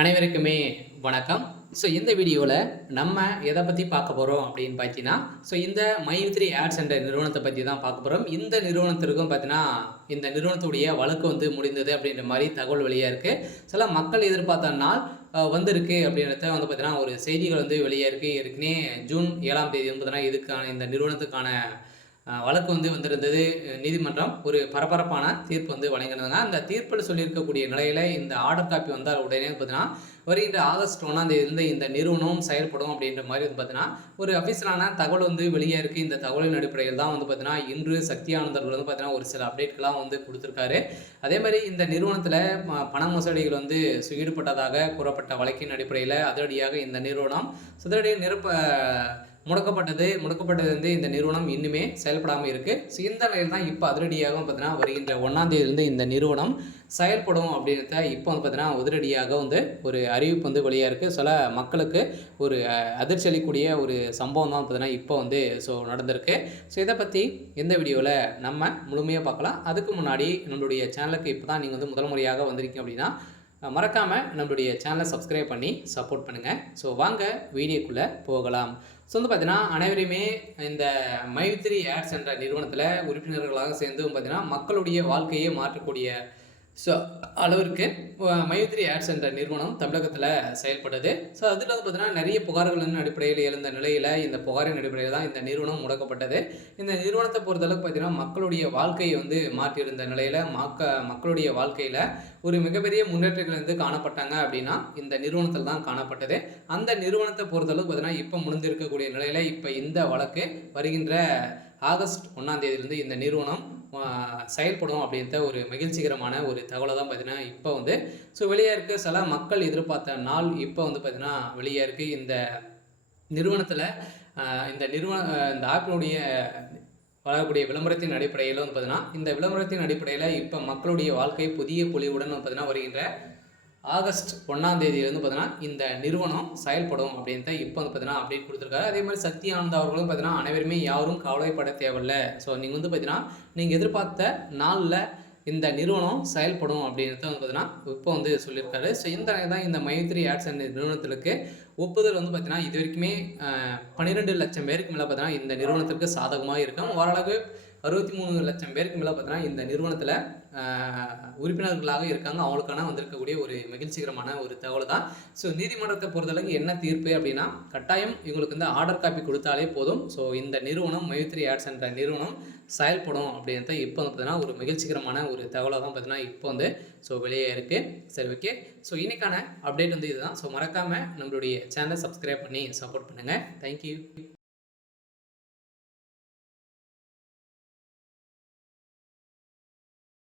அனைவருக்குமே வணக்கம். இந்த வீடியோவில் நம்ம எதை பற்றி பார்க்க போகிறோம் அப்படின்னு பார்த்தீங்கன்னா, இந்த மை3 ஆட்ஸ் என்ற நிறுவனத்தை பற்றி தான் பார்க்க போகிறோம். இந்த நிறுவனத்திற்கும் பார்த்தீங்கன்னா, இந்த நிறுவனத்துடைய வழக்கு முடிந்தது அப்படின்ற மாதிரி தகவல் வெளியாக இருக்குது. சில மக்கள் எதிர்பார்த்த நாள் வந்திருக்கு அப்படின்றத பார்த்தீங்கன்னா, ஒரு செய்திகள் வெளியாக இருக்குது. ஏற்கனவே ஜூன் 7ஆம் தேதி பார்த்தீங்கன்னா, இதுக்கான இந்த நிறுவனத்துக்கான வழக்கு வந்திருந்தது. நீதிமன்றம் ஒரு பரபரப்பான தீர்ப்பு வழங்கியிருந்தாங்க. அந்த தீர்ப்பில் சொல்லியிருக்கக்கூடிய நிலையில் இந்த ஆர்டர் காப்பி வந்தால் உடனே பார்த்தீங்கன்னா, வருகின்ற ஆகஸ்ட் 1ஆம் தேதியிலிருந்து இந்த நிறுவனம் செயல்படும் அப்படின்ற மாதிரி பார்த்தீங்கன்னா, ஒரு அஃபிஷியலான தகவல் வெளியே இருக்குது. இந்த தகவலின் அடிப்படையில் தான் பார்த்தீங்கன்னா, இன்று சக்தி ஆனந்தர்கள் பார்த்தீங்கன்னா, ஒரு சில அப்டேட்களாம் கொடுத்துருக்காரு. அதே மாதிரி இந்த நிறுவனத்தில் பண மோசடிகள் ஈடுபட்டதாக கூறப்பட்ட வழக்கின் அடிப்படையில் அதிரடியாக இந்த நிறுவனம் முடக்கப்பட்டது இந்த நிறுவனம் இன்னுமே செயல்படாமல் இருக்குது. இந்த நிலையில் தான் இப்போ அதிரடியாக பார்த்தீங்கன்னா, வருகின்ற 1ஆம் தேதியிலிருந்து இந்த நிறுவனம் செயல்படும் அப்படின்றத இப்போ பார்த்தீங்கன்னா, அதிரடியாக ஒரு அறிவிப்பு வெளியாக இருக்குது. சில மக்களுக்கு ஒரு அதிர்ச்சி அளிக்கக்கூடிய ஒரு சம்பவம் தான் பார்த்தீங்கன்னா, இப்போ நடந்திருக்கு. இதை பற்றி இந்த வீடியோவில் நம்ம முழுமையாக பார்க்கலாம். அதுக்கு முன்னாடி நம்மளுடைய சேனலுக்கு இப்போ தான் நீங்கள் முதல் முறையாக வந்திருக்கீங்க அப்படின்னா, மறக்காமல் நம்மளுடைய சேனலை சப்ஸ்கிரைப் பண்ணி சப்போர்ட் பண்ணுங்கள். வாங்க வீடியோக்குள்ளே போகலாம். பார்த்தீங்கன்னா, அனைவருமே இந்த மை3 ஆட்ஸ் என்ற நிறுவனத்தில் உறுப்பினர்களாக சேர்ந்து பார்த்தீங்கன்னா, மக்களுடைய வாழ்க்கையை மாற்றக்கூடிய அளவிற்கு மை3 ஆட்ஸ் என்ற நிறுவனம் தமிழகத்தில் செயல்பட்டது. அதில் பார்த்தீங்கன்னா, நிறைய புகார்களின் அடிப்படையில் எழுந்த நிலையில் இந்த புகாரின் அடிப்படையில் தான் இந்த நிறுவனம் முடக்கப்பட்டது. இந்த நிறுவனத்தை பொறுத்தளவுக்கு பார்த்தீங்கன்னா, மக்களுடைய வாழ்க்கையை மாற்றியிருந்த நிலையில் மக்களுடைய வாழ்க்கையில் ஒரு மிகப்பெரிய முன்னேற்றங்கள் காணப்பட்டாங்க அப்படின்னா இந்த நிறுவனத்தில் தான் காணப்பட்டது. அந்த நிறுவனத்தை பொறுத்தளவுக்கு பார்த்தீங்கன்னா, இப்போ முடிந்திருக்கக்கூடிய நிலையில் இப்போ இந்த வழக்கு வருகின்ற ஆகஸ்ட் 1ஆம் தேதியிலிருந்து இந்த நிறுவனம் செயல்படும் அப்படின்ற ஒரு மகிழ்ச்சிகரமான ஒரு தகவலை தான் பார்த்தீங்கன்னா, இப்போ வெளியே இருக்குது. சில மக்கள் எதிர்பார்த்த நாள் இப்போ பார்த்தீங்கன்னா வெளியே இருக்குது. இந்த நிறுவனத்தில் இந்த ஆப்பினுடைய வளரக்கூடிய விளம்பரத்தின் அடிப்படையில் பார்த்தீங்கன்னா, இந்த விளம்பரத்தின் அடிப்படையில் இப்போ மக்களுடைய வாழ்க்கை புதிய பொலிவுடன் பார்த்தீங்கன்னா, வருகின்ற ஆகஸ்ட் 1ஆம் தேதியிலிருந்து பார்த்தீங்கன்னா, இந்த நிறுவனம் செயல்படும் அப்படின்ட்டு இப்போ பார்த்தீங்கன்னா அப்டேட் கொடுத்துருக்காரு. அதே மாதிரி சக்தி ஆனந்த் அவர்களும் பார்த்தீங்கன்னா, அனைவருமே யாரும் கவலைப்பட தேவையில்லை. நீங்கள் பார்த்தீங்கன்னா, நீங்கள் எதிர்பார்த்த நாளில் இந்த நிறுவனம் செயல்படும் அப்படின்றத பார்த்தீங்கன்னா இப்போ சொல்லியிருக்காரு. இந்த தான் இந்த மை3 ஆட்ஸ் என்ற நிறுவனத்திற்கு ஒப்புதல் பார்த்தீங்கன்னா, இது வரைக்குமே 12 லட்சம் பேருக்கு மேலே பார்த்தீங்கன்னா இந்த நிறுவனத்திற்கு சாதகமாக இருக்கும். ஓரளவு 63 லட்சம் பேருக்கு மேலே பார்த்தீங்கன்னா இந்த நிறுவனத்தில் உறுப்பினர்களாக இருக்காங்க. அவங்களுக்கான வந்திருக்கக்கூடிய ஒரு மகிழ்ச்சிகரமான ஒரு தகவல் தான். நீதிமன்றத்தை பொறுத்தளவுக்கு என்ன தீர்ப்பு அப்படின்னா, கட்டாயம் இவங்களுக்கு ஆர்டர் காப்பி கொடுத்தாலே போதும். இந்த நிறுவனம் மை3 ஆட்ஸ் என்ற நிறுவனம் செயல்படும் அப்படின்றத இப்போ பார்த்தீங்கன்னா ஒரு மகிழ்ச்சிகரமான ஒரு தகவலாக தான் பார்த்தீங்கன்னா இப்போ வெளியே இருக்குது. சரி, ஓகே. இன்னைக்கான அப்டேட் இதுதான். மறக்காமல் நம்மளுடைய சேனலை சப்ஸ்கிரைப் பண்ணி சப்போர்ட் பண்ணுங்கள். தேங்க்யூ.